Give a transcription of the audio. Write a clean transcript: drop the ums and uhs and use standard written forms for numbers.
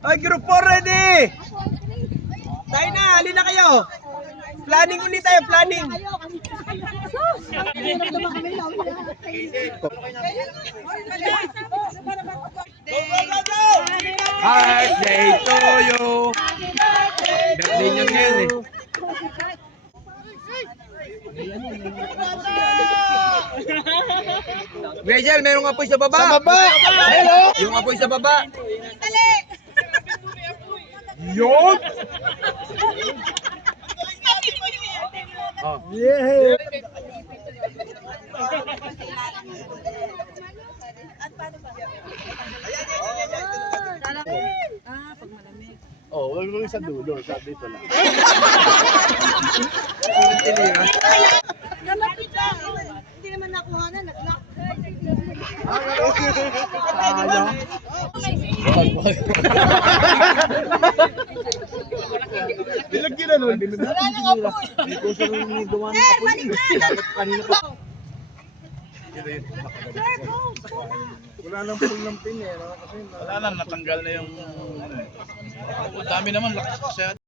Ay, group 4 ready! Tayo na, halin na kayo. Planning ulit tayo, planning. Birthday to you. Birthday niyo ngayon eh. Rachel, merong apoy sa baba. Sa baba. Hello. Yung apoy sa baba. Yun. Oh. Yeah. Pag malamig. Oh, wag mo sa dulo, sabi ko lang. Kalapit lang. Hindi naman nakuha na, nag-lock. Nilagyan na nun. Wala nang apoy. Sir, balik na. Sir, go. Wala nang full ng pin eh. No? Kasi Wala lang, natanggal na yung... Ang dami naman, lakas kasi.